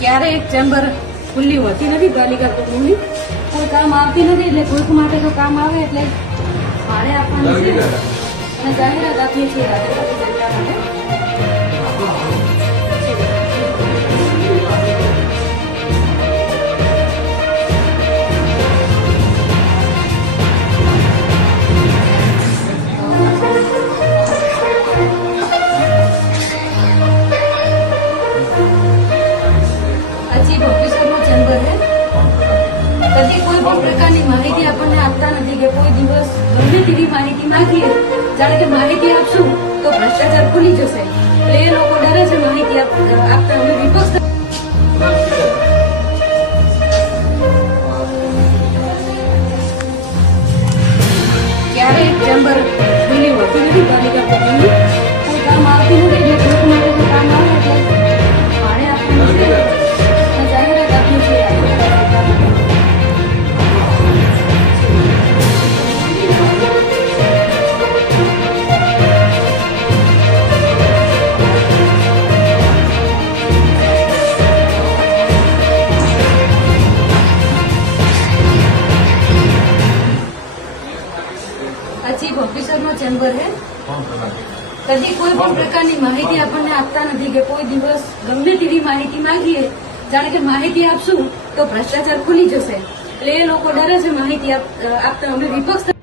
ક્યારે એક ચેમ્બર ખુલ્લી હોતી નથી પાલિકા કોર્ટની, કોઈ કામ આવતી નથી એટલે કોઈક માટે તો કામ આવે એટલે ભાડે આપવાનું છે અને જાહેરાત આપીએ છીએ રાજ્યપાલ જનતા માટે. ચીફ ઓફિસરનો ચેમ્બર છે. કદી કોઈ પણ પ્રકારની માહિતી આપણને આપતા નથી કે કોઈ દિવસ ગમે તેવી માહિતી માંગીએ, જાણે કે માહિતી આપશું તો ભ્રષ્ટાચાર ખુલી જશે એટલે એ લોકો ડરે છે માહિતી આપતા. અમે વિપક્ષ ક્યારે એક ચેમ્બર ખુલ્લી હોતી નથી પાલિકા કોર્ટની, કોઈ કામ આવતી નથી એટલે કોઈક માટે તો કામ આવે એટલે ભાડે આપવાનું છે અને જાહેરાત આપીએ છીએ રાજ્યપાલ જનતા માટે. આ ચીફ ઓફિસરનો ચેમ્બર છે. કદી કોઈ પણ પ્રકારની માહિતી આપણને આપતા નથી કે કોઈ દિવસ ગમે તેવી માહિતી માંગીએ, જાણે કે માહિતી આપશું તો ભ્રષ્ટાચાર ખુલી જશે એટલે એ લોકો ડરે છે માહિતી આપતા. અમે વિપક્ષ